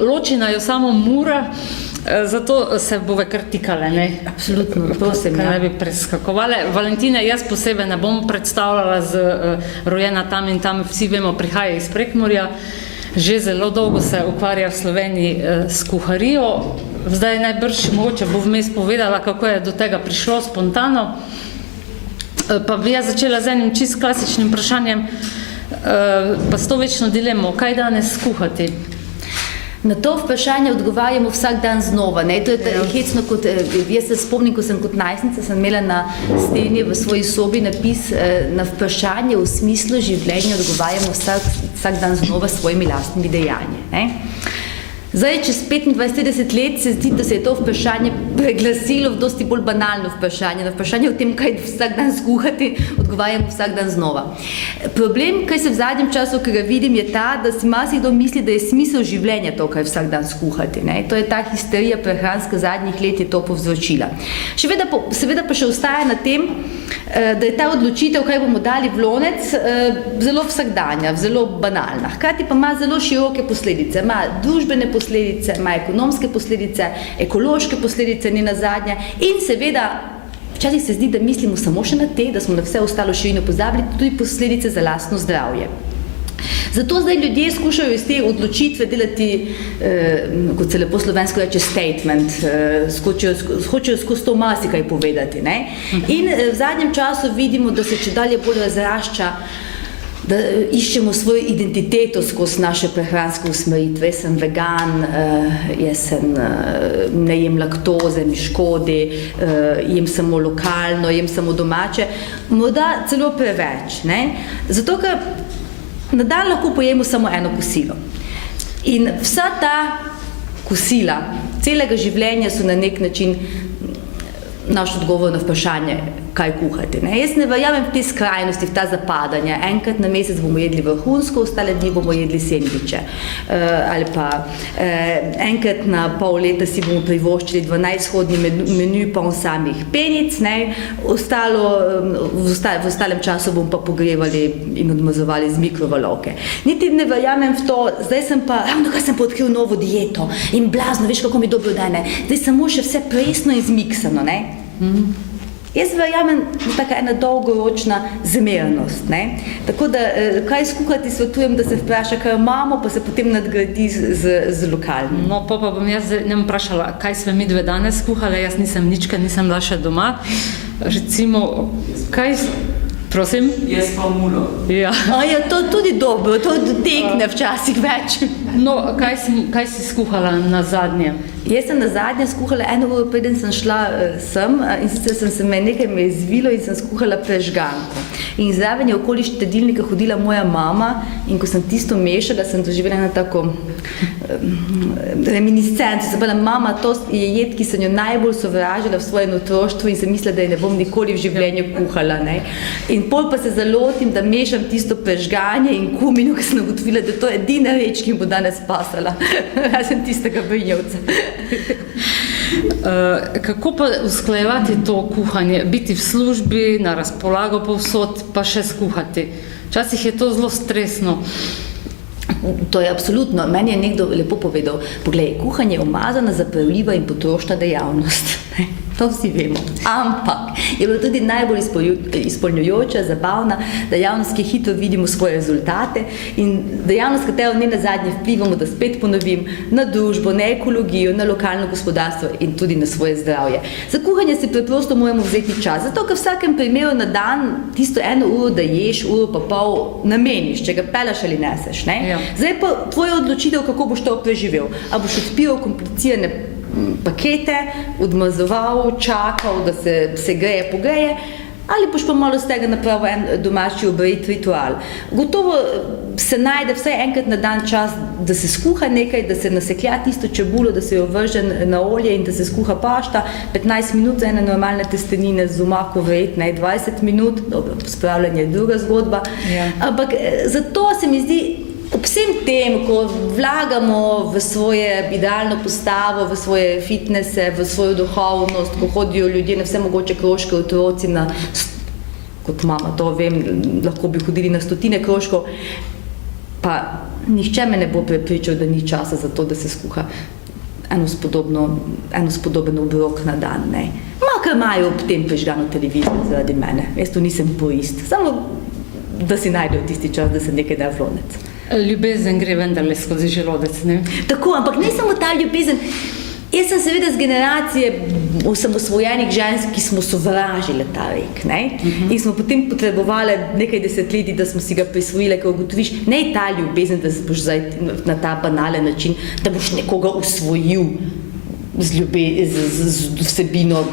Ločina jo samo Mura, zato se bove kar tikale, ne? Absolutno, prosim, ja. Ne bi preskakovale. Valentine, jaz posebej ne bom predstavljala rojena tam in tam, vsi vemo, prihaja iz Prekmurja, že zelo dolgo se ukvarja v Sloveniji s kuharijo. Zdaj najbrž mogoče bo vmes povedala, kako je do tega prišlo spontano. Pa bi jaz začela z enim čist klasičnim vprašanjem, pa s to večno dilemo, kaj danes skuhati? Na to vprašanje odgovarjamo vsak dan znova. Ne? To je hecno, kot jaz se spomnim, ko sem kot najstnica, sem imela na steni v svoji sobi napis na vprašanje v smislu življenja odgovarjamo vsak dan znova s svojimi lastnimi dejanji. Ne? Zdaj, čez 25-30 let se zdi, da se je to vprašanje preglasilo v dosti bolj banalno vprašanje. Na vprašanje o tem, kaj vsak dan skuhati, odgovarjamo vsak dan znova. Problem, kaj se v zadnjem času, ki ga vidim, je ta, da si marsikdo misli, da je smisel življenja to, kaj vsak dan skuhati. Ne? To je ta histerija prehranska zadnjih let je to povzročila. Seveda pa še ostaja na tem, da je ta odločitev, kaj bomo dali v lonec, zelo vsakdanja, zelo banalna. Hkrati pa ima zelo široke posledice. Ima družbene posledice, ima ekonomske posledice, ekološke posledice, ni nazadnje. In seveda, včasih se zdi, da mislimo samo še na te, da smo na vse ostalo širino pozabili, tudi posledice za lastno zdravje. Zato zdaj ljudje skušajo iz te odločitve delati, kot se lepo slovensko reče, statement, hočejo skozi to marsikaj povedati. Ne? In v zadnjem času vidimo, da se čedalje bolj razrašča, da iščemo svojo identiteto skozi naše prehranske usmeritve. Jaz sem vegan, ne jem laktoze, mi škodi, jem samo lokalno, jem samo domače. Morda celo preveč. Ne? Zato, ker na dan lahko pojemo samo eno kosilo. In vsa ta kosila celega življenja so na nek način naš odgovor na vprašanje, kaj kuhati. Ne? Jaz ne verjamem v te skrajnosti, v ta zapadanja. Enkrat na mesec bomo jedli vrhunsko, ostale dni bomo jedli sendviče. Ali pa enkrat na pol leta si bomo privoščili 12-hodni menu poln samih penic. Ne? V ostalem času bomo pa pogrevali in odmazovali z mikrovalovke. Niti ne verjamem v to, zdaj sem pa, ravno kar sem pa odkril novo dieto in blazno, veš kako mi dobro dane. Zdaj samo še vse presno in zmiksano. Ne? Jaz verjamem, da je taka ena dolgoročna zmernost. Ne? Tako da, kaj skuhati svetujem, da se vpraša, kaj imamo, pa se potem nadgradi z lokalnim. No, pa bom jaz ne vprašala, kaj sve mi dve danes skuhale, jaz nisem nička, nisem bila še doma. Recimo, kaj... Prosim? Jaz pa mulo. Ja. Ja, to tudi dobro, to dotekne včasih več. No, kaj si skuhala na zadnje? Jaz sem na zadnje skuhala 1 uro, preden sem šla sem in sicer sem me nekaj izvilo in sem skuhala prežganko. In zraven je okoli štedilnika hodila moja mama in ko sem tisto mešala, sem doživela na tako reminiscenco. Se pravi, mama, to je jed, ki sem jo najbolj sovražila v svojem otroštvu in sem mislila, da je ne bom nikoli v življenju kuhala. Ne? In pol pa se zalotim, da mešam tisto prežganje in kumino, ki sem ugotovila, da to je edina reč, ki jim bo danes pasala. Razen tistega brnjevca. Kako pa usklajevati to kuhanje? Biti v službi, na razpolago povsod, pa še skuhati? Včasih je to zelo stresno. To je absolutno. Meni je nekdo lepo povedal, poglej, kuhanje je umazana, zapravljiva in potrošna dejavnost. To vsi vemo. Ampak je bila tudi najbolj izpolnjujoča, zabavna dejavnost, ki hitro vidimo svoje rezultate in dejavnost, katero ne nazadnje vplivamo, da spet ponovim, na družbo, na ekologijo, na lokalno gospodarstvo in tudi na svoje zdravje. Za kuhanje si preprosto moramo vzeti čas, zato ker v vsakem primeru na dan tisto 1 uro, da ješ, uro pa pol nameniš, če ga pelaš ali neseš. Ne? Ja. Zdaj pa tvoja odločitev, kako boš to preživel. A boš odpiral komplicirane pakete, odmazoval, čakal, da se greje, pogreje, ali boš pa malo z tega napravil en domači obred ritual. Gotovo se najde vsaj enkrat na dan čas, da se skuha nekaj, da se naseklja tisto čebulo, da se jo vrže na olje in da se skuha pašta, 15 minut za ene normalne testenine z omako vred, 20 minut, dobro, spravljanje je druga zgodba. Ja. Ampak zato se mi zdi, ob vsem tem, ko vlagamo v svoje idealno postavo, v svoje fitnese, v svojo duhovnost, ko hodijo ljudje na vse mogoče krožke, otroci na, kot mama to vem, lahko bi hodili na 100 krožkov, pa nihče me ne bo prepričal, da ni časa za to, da se skuha enospodoben obrok na dan. Ne. Ker imajo ob tem prižgano televizijo zaradi mene. Jaz to nisem poist. Samo, da si najdejo tisti čas, da se nekaj da v lonec. Ljubezen gre vendarle skozi želodec, ne? Tako, ampak ne samo ta ljubezen. Jaz sem seveda z generacije osamosvojenih žensk, ki smo sovražile ta vek, ne? In smo potem potrebovali nekaj desetletij, da smo si ga prisvojili, ker ugotoviš, ne ta ljubezen, da boš zdaj na ta banalen način, da boš nekoga usvojil z vsebino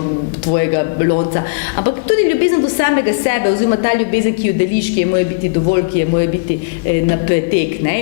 tvojega lonca, ampak tudi ljubezen do samega sebe, oziroma ta ljubezen, ki jo deliš, ki je mora biti dovolj, ki je mora biti na pretek, ne?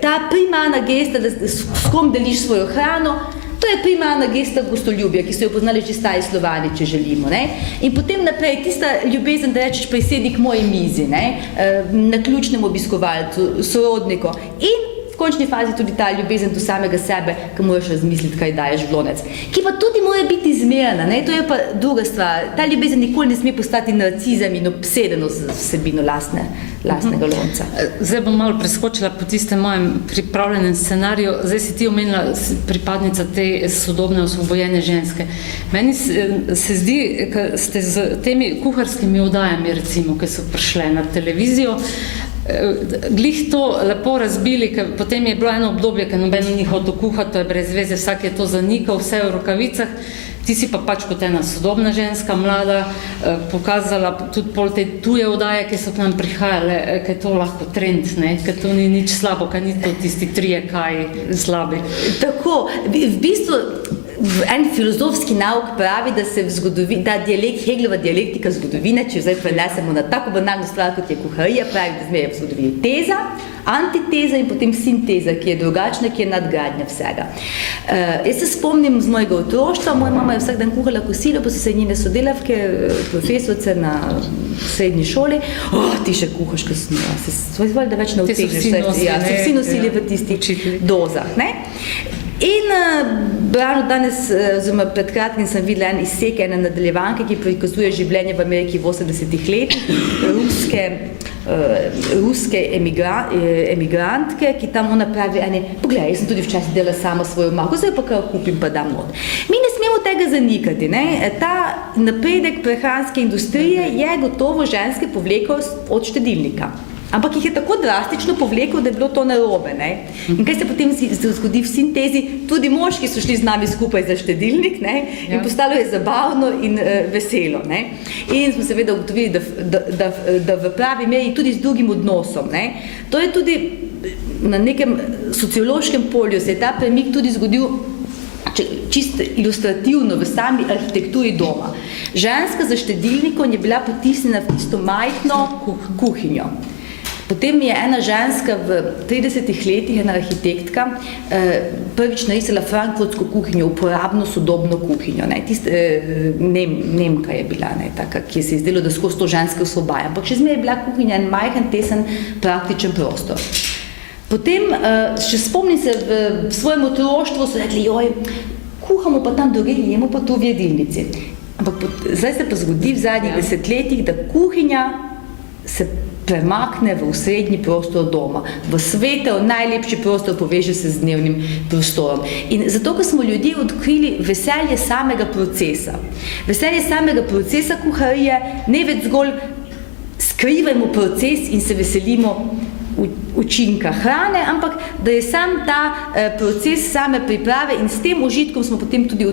Ta primarna gesta, da s kom deliš svojo hrano, to je primarna gesta gostoljubja, ki so jo poznali že stari Slovani, če želimo. Ne? In potem naprej tista ljubezen, da rečeš predsednik moje mizi, ne? Naključnemu obiskovalcu, sorodniku in v končni fazi tudi ta ljubezen do samega sebe, ki moraš razmisliti, kaj daješ v lonec. Ki pa tudi mora biti izmerna, ne? To je pa druga stvar. Ta ljubezen nikoli ne sme postati narcizem in obsedeno z vsebino lastnega lonca. Zdaj bom malo preskočila po tistem mojem pripravljenem scenariju. Zdaj si ti omenila pripadnica te sodobne osvobojene ženske. Meni se zdi, da ste z temi kuharskimi oddajami, recimo, ki so prišle na televizijo, glih to lepo razbili, ker potem je bilo eno obdobje, ker noben ni hotel kuhati, to je brez veze, vsak je to zanikal, vse v rokavicah. Ti si pa pač kot ena sodobna ženska, mlada, pokazala tudi pol te tuje oddaje, ki so k nam prihajale, ker je to lahko trend, ne? Ker to ni nič slabo, ker ni to tisti trije kaj slabi. Tako, v bistvu en filozofski nauk pravi, da se v zgodovini, ta dialekt, Hegelova dialektika zgodovine, če zdaj prenesemo na tako banalno stvar, kot je kuharija, pravi, da zmeraj v zgodovini teza, antiteza in potem sinteza, ki je drugačna, ki je nadgradnja vsega. Jaz se spomnim z mojega otroštva, moja mama je vsak dan kuhala kosilo, pa so se njene sodelavke, profesorice na srednji šoli, ti še kuhaš, ko smo izvali, da več ne utegneš. So vsi nosili v tistih dozah, ne? In ravno danes, oziroma pred kratkim sem videla en izsek ene nadaljevanke, ki prikazuje življenje v Ameriki v 80-ih letih, ruske emigrantke, ki tam ona pravi, poglej, jaz sem tudi včasih delala sama svojo omako, zdaj pa kaj kupim pa dam not. Mi ne smemo tega zanikati, ne? Ta napredek prehranske industrije je gotovo ženske povlekel od štedilnika. Ampak jih je tako drastično povlekel, da je bilo to narobe. Ne? In kaj se potem zgodi v sintezi, tudi moški so šli z nami skupaj za štedilnik, ne? In postalo je zabavno in veselo. Ne? In smo seveda ugotovili, da v pravi meri tudi z drugim odnosom. Ne? To je tudi na nekem sociološkem polju se je ta premik tudi zgodil čisto ilustrativno v sami arhitekturi doma. Ženska za štedilnikom je bila potisnjena v tisto majhno kuhinjo. Potem je ena ženska v 30-ih letih, ena arhitektka, prvič narisala frankfurtsko kuhinjo, uporabno sodobno kuhinjo. Nemka je bila, taka, ki se je zdelo, da skozi to ženske osvobaja. Ampak še zmeraj je bila kuhinja en majhen, tesen, praktičen prostor. Potem, še spomnim se, v svojem otroštvu so rekli, kuhamo pa tam druge, jemo pa tu v jedilnici. Ampak zdaj se pa zgodi v zadnjih desetletjih, da kuhinja se premakne v osrednji prostor doma, v svetel, najlepši prostor poveže se z dnevnim prostorom. In zato, ko smo ljudje odkrili veselje samega procesa. Veselje samega procesa kuharije, ne več zgolj skrivajmo proces in se veselimo učinka hrane, ampak da je sam ta proces same priprave in s tem užitkom smo potem tudi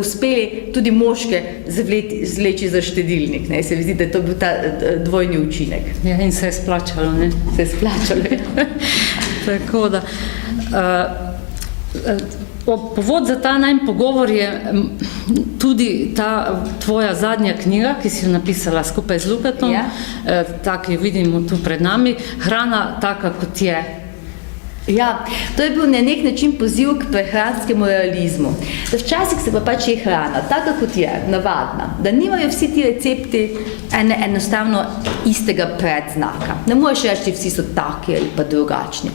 uspeli tudi moške zvleči za štedilnik. Ne? Se mi zdi, da je to bil ta dvojni učinek. Ja, in se je splačalo, ne? Se je splačalo, ja. Tako da, povod za ta najn pogovor je tudi ta tvoja zadnja knjiga, ki si jo napisala skupaj z Lukatom, ta, ki jo vidimo tu pred nami, Hrana taka, kot je. Ja, to je bil na nek način poziv k prehranskemu realizmu. Da včasih se pa pač je hrana, taka kot je, navadna, da nimajo vsi ti recepti enostavno istega predznaka. Ne moreš reči, vsi so taki ali pa drugačni.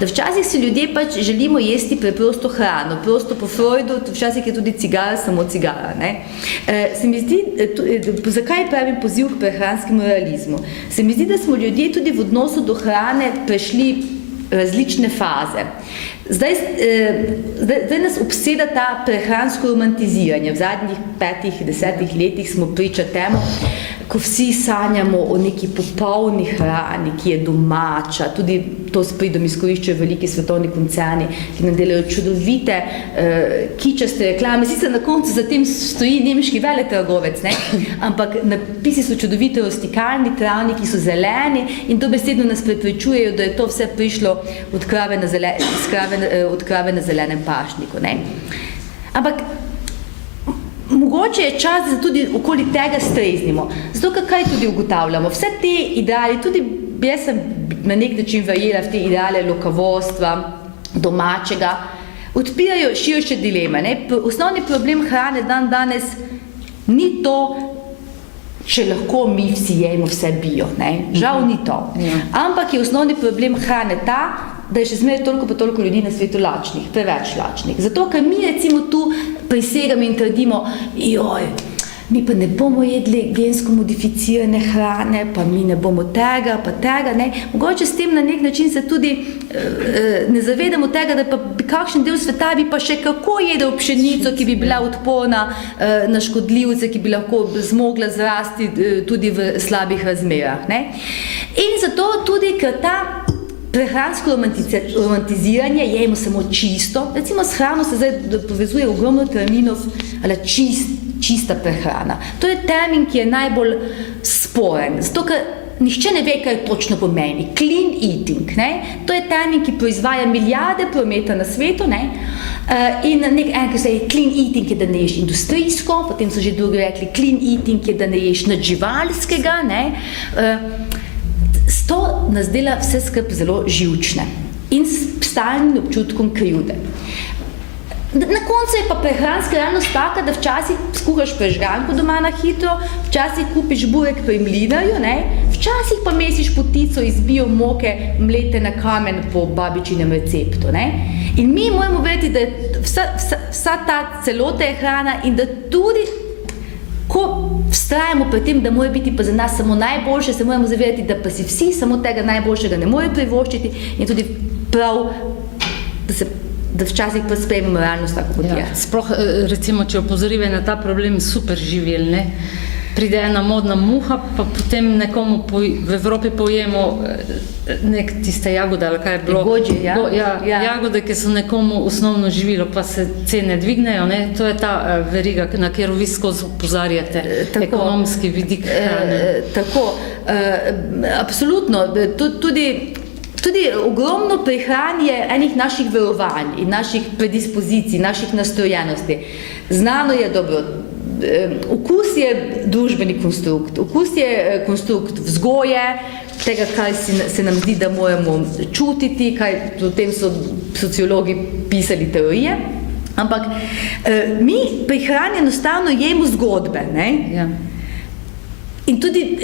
Da včasih si ljudje pač želimo jesti preprosto hrano, prosto po Freudu, včasih je tudi cigara, samo cigara. Ne? Se mi zdi, zakaj pravim poziv k prehranskemu realizmu? Se mi zdi, da smo ljudje tudi v odnosu do hrane prešli različne faze. Zdaj nas obseda ta prehransko romantiziranje. V zadnjih 5-10 letih smo priča temu, ko vsi sanjamo o neki popolni hrani, ki je domača, tudi to s pridom izkoriščajo veliki svetovni koncerni, ki nam delajo čudovite, kičaste reklame. Sicer na koncu za tem stoji nemški veletrgovec, ne? Ampak napisi so čudovito rustikalni, travniki so zeleni in dobesedno nas prepričujejo, da je to vse prišlo od krave na zelenem pašniku. Ne? Ampak mogoče je čas, da tudi okoli tega streznimo. Zato, kaj tudi ugotavljamo? Vse te ideali, tudi jaz sem na nek način verjela v te ideale lokavostva, domačega, odpirajo širše dileme. Ne? Osnovni problem hrane danes ni to, če lahko mi vsi jemo vse bio. Ne? Žal ni to. Ampak je osnovni problem hrane ta, da je še zmeraj toliko ljudi na svetu lačnih, preveč lačnih. Zato, ker mi recimo tu prisegamo in trdimo, mi pa ne bomo jedli gensko modificirane hrane, pa mi ne bomo tega, pa tega, ne. Mogoče s tem na nek način se tudi ne zavedamo tega, da pa kakšen del sveta bi pa še kako jedel pšenico, ki bi bila odporna na škodljivce, ki bi lahko zmogla zrasti tudi v slabih razmerah, ne. In zato tudi, ker ta prehransko romantiziranje, jejmo samo čisto. Recimo s hrano se zdaj povezuje ogromno terminov, ali čista prehrana. To je termin, ki je najbolj sporen, zato ker nihče ne ve, kaj točno pomeni. Clean eating, ne? To je termin, ki proizvaja milijarde prometa na svetu, ne? In enkrat se je clean eating, je, da ne ješ industrijsko, potem so že drugi rekli clean eating, je, da ne ješ nadživalskega, ne? To nas dela vse skrb zelo živčne in s stalnim občutkom krivde. Na koncu je pa prehranska realnost taka, da včasih skuhaš prežganko doma na hitro, včasih kupiš burek pri mlinarju, ne? Včasih pa mesiš potico iz bio moke mlete na kamen po babičinem receptu. Ne? In mi moramo vedeti, da je vsa ta celota je hrana in da tudi ko vztrajamo pri tem, da mora biti pa za nas samo najboljše, se moramo zavedati, da pa si vsi samo tega najboljšega ne morejo privoščiti in tudi prav, da včasih pa sprejmemo realnost tako kot je. Sploh, recimo, če opozorive na ta problem super živel, ne? Pride ena modna muha, pa potem nekomu v Evropi pojemo tiste jagode, ali kaj je bilo. Goji, Jagode, ki so nekomu osnovno živilo, pa se cene dvignejo, ne? To je ta veriga, na katero vi skozi opozarjate, ekonomski vidik hrane. Tako, absolutno. Tudi ogromno pri hrani je enih naših verovanj in naših predispozicij, naših nastrojenosti. Znano je dobro. Okus je družbeni konstrukt, okus je konstrukt vzgoje, tega, kaj se nam zdi, da moramo čutiti, o tem so sociologi pisali teorije, ampak mi pri hrani enostavno jemo zgodbe, ne? Ja. In tudi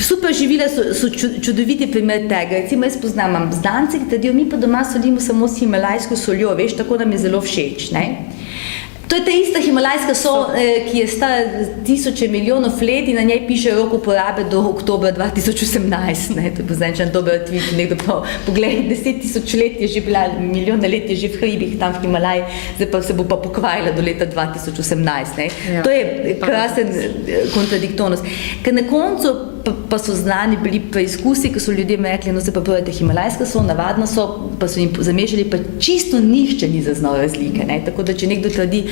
super živila so čudoviti primer tega. Recimo jaz poznam Zdanci, ki trdijo, mi pa doma solimo samo s himalajsko soljo, veš, tako nam je zelo všeč, ne? To je ta ista himalajska sol, ki je stara tisoče milijonov let in na njej piše rok uporabe do oktobra 2018. Ne? To je poznančen dober tweet, nekdo pa pogled, 10.000 let je že bila, milijone let je že v hribih tam v Himalaji, zdaj pa se bo pa pokvarila do leta 2018. Ne? Ja, to je krasen kontradiktornost. Ker na koncu pa so znani bili preizkusi, ko so ljudje rekli, no se pa probajte himalajska sol, navadna sol, pa so jim zamešali, pa čisto nihče ni zaznal razlike. Ne? Tako da, če nekdo trdi,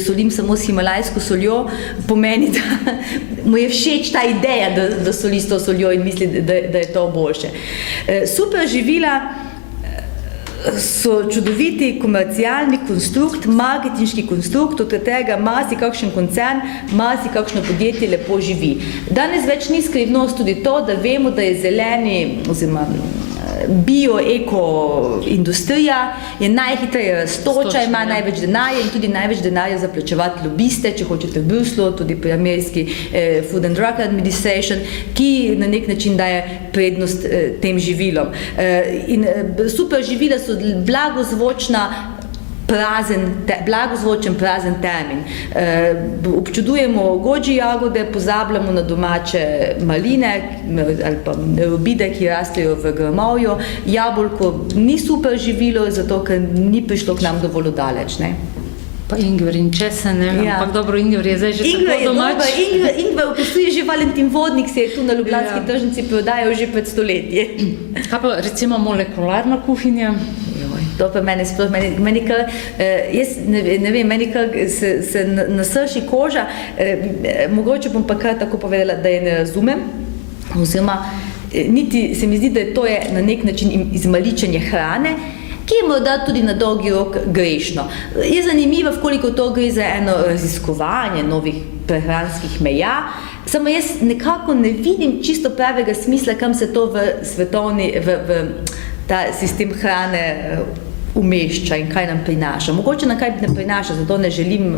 solim samo s himalajsko soljo, pomeni, da mu je všeč ta ideja, da soli s to soljo in misli, da je to boljše. Super živila so čudoviti komercialni konstrukt, marketinški konstrukt, od katerega marsi kakšen koncern, marsi kakšno podjetje lepo živi. Danes več ni skrivnost tudi to, da vemo, da je zeleni oziroma bio-eko industrija je najhitreje raztoča, ima največ denarja in tudi največ denarja za plačevati lobiste, če hočete v Bruslu, tudi pri ameriški Food and Drug Administration, ki na nek način daje prednost tem živilom. In super živila so blagozvočna, blagozvočen prazen termin. Občudujemo goji jagode, pozabljamo na domače maline ali pa robide, ki rastejo v grmovju. Jabolko ni super živilo, zato ker ni prišlo k nam dovolj daleč. Ne? Pa ingver in česen, ne vem, ampak dobro, ingver je zdaj že tako domač. Ingver opisuje že Valentin Vodnik, se je tu na ljubljanski tržnici prodajal že pred stoletji. Kaj pa recimo molekularna kuhinja? To pa meni kar, jaz ne vem, meni kar se nasrši koža, mogoče bom pa kar tako povedala, da je ne razumem, oziroma niti se mi zdi, da to je na nek način izmaličenje hrane, ki je morda tudi na dolgi rok grešno. Je zanimivo, koliko to gre za eno raziskovanje novih prehranskih meja, samo jaz nekako ne vidim čisto pravega smisla, kam se to v ta sistem hrane umešča in kaj nam prinaša. Mogoče nam kaj ne prinaša, zato ne želim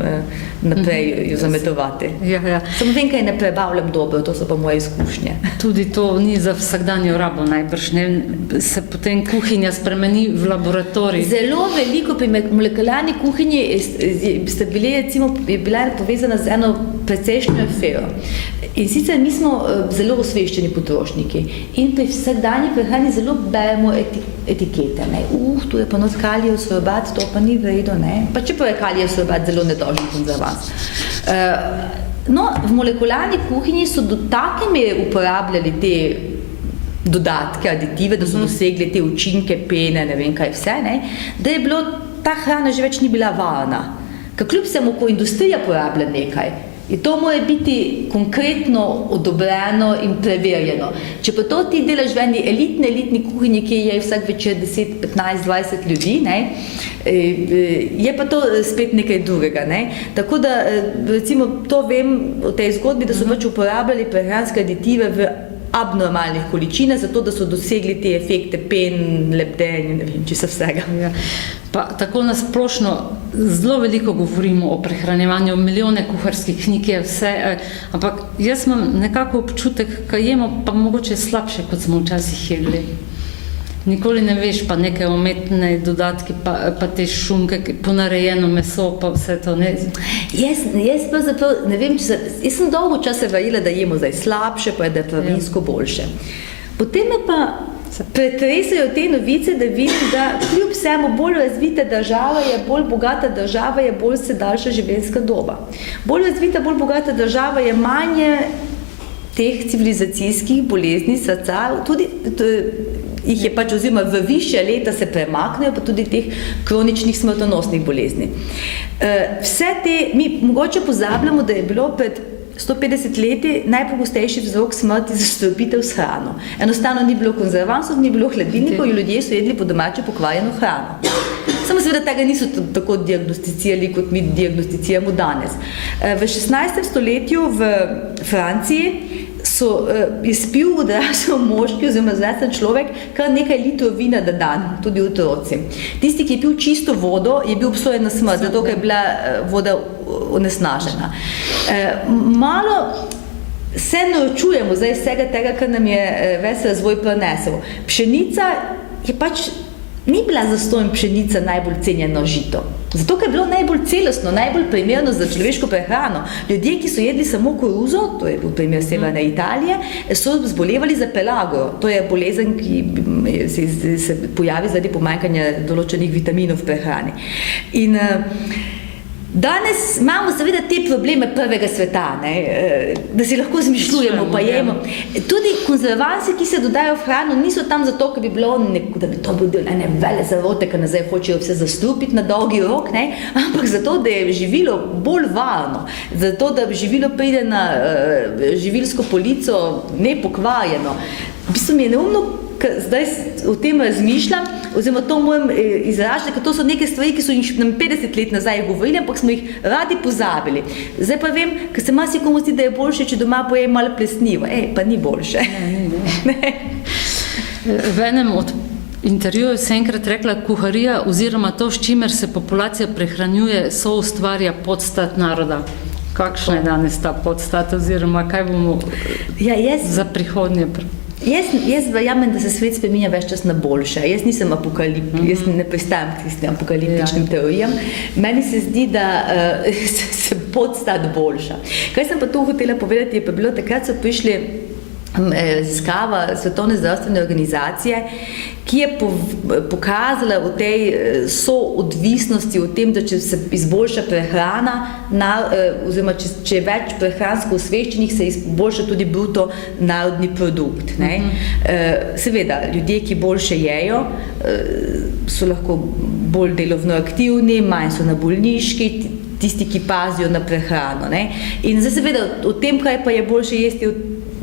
naprej jo zametovati. Ja. Samo vem, kaj ne prebavljam dobro, to so pa moje izkušnje. Tudi to ni za vsakdanjo rabo najbrž, ne? Se potem kuhinja spremeni v laboratorij. Zelo veliko pri molekularni kuhinji je bila povezana z eno precejšnjo afero. In sicer mi smo zelo osveščeni potrošniki in pri vsakdanji prehrani zelo beremo etikete. Tu je pa not kalijev sorbat, to pa ni v redu, ne. Pa čeprav je kalijev sorbat zelo nedožen konzervans. No, v molekularni kuhinji so do take mere uporabljali te dodatke, aditive, da so dosegli te učinke, pene, ne vem kaj vse, ne, da je bilo, ta hrana že več ni bila varna. Ker kljub vsemu, ko industrija porablja nekaj, in to mora biti konkretno odobreno in preverjeno. Če pa to ti delaš v eni elitni kuhinji, ki je vsak večer 10, 15, 20 ljudi, ne, je pa to spet nekaj drugega. Ne. Tako da, recimo, to vem o tej zgodbi, da so pač uporabljali prehranske aditive v abnormalnih količinah, zato da so dosegli te efekte pen, lebdenj, ne vem, čisto vsega. Ja. Pa tako nasplošno zelo veliko govorimo o prehranjevanju, milijone kuharskih knjig je vse, ampak jaz imam nekako občutek, ko jemo pa mogoče slabše, kot smo včasih jedli. Nikoli ne veš, pa neke umetne dodatki, pa te šunke, ponarejeno meso, pa vse to. Ne. Jaz pravzaprav ne vem, jaz sem dolgo časa verjela, da jemo zdaj slabše, pa je da je pravinsko boljše. Potem me pa pretresajo te novice, da vidim, da kljub vsemu bolj razvita država je, bolj bogata država je, bolj se daljša življenjska doba. Bolj razvita, bolj bogata država je, manje teh civilizacijskih bolezni srca, tudi jih je pač, oziroma v višja leta se premaknejo, pa tudi teh kroničnih smrtonosnih bolezni. Vse te, mi mogoče pozabljamo, da je bilo pred 150 leti najpogostejši vzrok smrti zastrupitev s hrano. Enostavno ni bilo konzervansov, ni bilo hladilnikov in ljudje so jedli po domače pokvarjeno hrano. Samo seveda tega niso tako diagnosticirali, kot mi diagnosticiramo danes. V 16. stoletju v Franciji je spil odrasel moški oziroma zrasten človek kar nekaj litrov vina na dan, tudi otroci. Tisti, ki je pil čisto vodo, je bil obsojen na smrt, zato ker je bila voda onesnažena. Malo se naučujemo zdaj vsega tega, kar nam je ves razvoj prinesel. Pšenica je pač ni bila zastonj pšenica najbolj cenjeno žito. Zato, ker je bilo najbolj celostno, najbolj primerno za človeško prehrano. Ljudje, ki so jedli samo koruzo, to je bil primer severne Italije, so zbolevali za pelagro. To je bolezen, ki se pojavi zaradi pomanjkanja določenih vitaminov v prehrani. In danes imamo seveda te probleme prvega sveta, ne, da si lahko zmišljujemo, pa jemo. Tudi konzervansi, ki se dodajo v hrano, niso tam zato, ker bi bilo da bi to bil ene vele zarote, ker nazaj hočejo vse zastrupiti na dolgi rok, ne, ampak zato, da je živilo bolj varno, zato, da živilo pride na živilsko polico nepokvarjeno. V bistvu mi je neumno, ker zdaj o tem razmišljam, oziroma to moram izražati, ker to so neke stvari, ki so nam 50 let nazaj govorili, ampak smo jih radi pozabili. Zdaj pa vem, ker se marsikomu zdi, da je boljše, če doma pojem malo plesnivo. Pa ni boljše. Ne. V enem od intervjujev sem enkrat rekla, kuharija oziroma to, s čimer se populacija prehranjuje, soustvarja podstat naroda. Kakšna je danes ta podstat oziroma kaj bomo za prihodnje? Jaz verjamem, da se svet spreminja več čas na boljše. Jaz nisem jaz ne pristajam k tistim apokaliptičnim teorijam. Meni se zdi, da se pot stati boljša. Kaj sem pa tu hotela povedati, je pa bilo takrat so prišli raziskava Svetovne zdravstvene organizacije, ki je pokazala v tej soodvisnosti o tem, da če se izboljša prehrana, oziroma če je več prehransko osveščenih, se izboljša tudi bruto narodni produkt. Ne? Seveda, ljudje, ki boljše jejo, so lahko bolj delovno aktivni, manj so na bolniški, tisti, ki pazijo na prehrano. Ne? In zdaj seveda o tem, kaj pa je boljše jesti,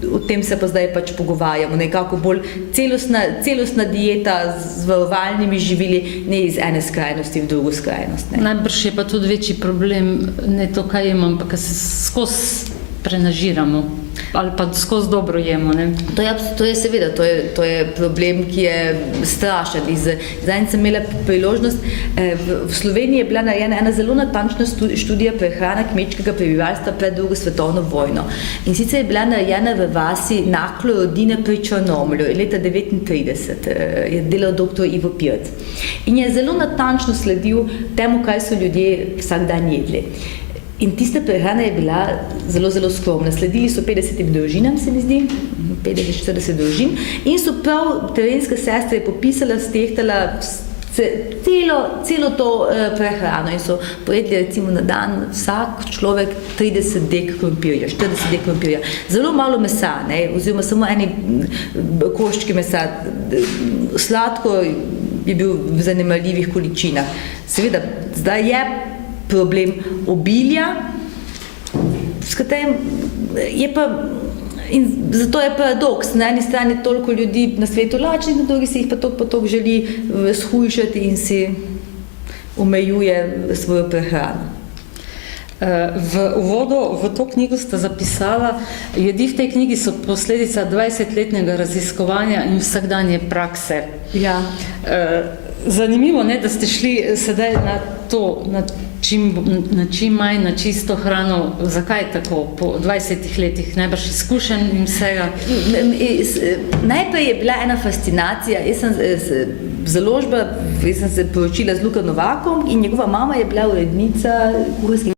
o tem se pa zdaj pač pogovarjamo. Nekako bolj celostna dieta z varovalnimi živili, ne iz ene skrajnosti v drugo skrajnost. Ne? Najbrž je pa tudi večji problem ne to, kaj jemo, ampak se skozi prenažiramo ali pa skozi dobro jemo. Ne? To je seveda, to je problem, ki je strašen. Zdaj sem imela priložnost, v Sloveniji je bila narejena ena zelo natančna študija prehrane kmečkega prebivalstva pred drugo svetovno vojno. In sicer je bila narejena v vasi Naklo Rodine pri Črnomlju leta 1939, je delal dr. Ivo Pirc. In je zelo natančno sledil temu, kaj so ljudje vsak dan jedli. In tista prehrana je bila zelo, zelo skromna. Sledili so 50 družinam, se mi zdi, 50-40 družin. In so prav terenska sestra je popisala, stehtala celo to prehrano. In so pojedli recimo na dan vsak človek 30 dek krompirja, 40 dek krompirja. Zelo malo mesa, ne, oziroma samo eni koščki mesa. Sladko je bil v zanemarljivih količinah. Seveda, zdaj je problem obilja, s katerim je pa, in zato je paradoks, na eni strani toliko ljudi na svetu lačnih, na drugi si jih pa toliko želi shujšati in si omejuje svojo prehrano. V uvodu v to knjigo sta zapisala, jedi v tej knjigi so posledica 20-letnega raziskovanja in vsakdanje prakse. Ja. Zanimivo, ne, da ste šli sedaj na to, na čim manj, na čisto hrano. Zakaj tako po 20 letih? Najbrž izkušenj in vsega? Najprej je bila ena fascinacija. Jaz sem se poročila z Luka Novakom in njegova mama je bila urednica kuharskih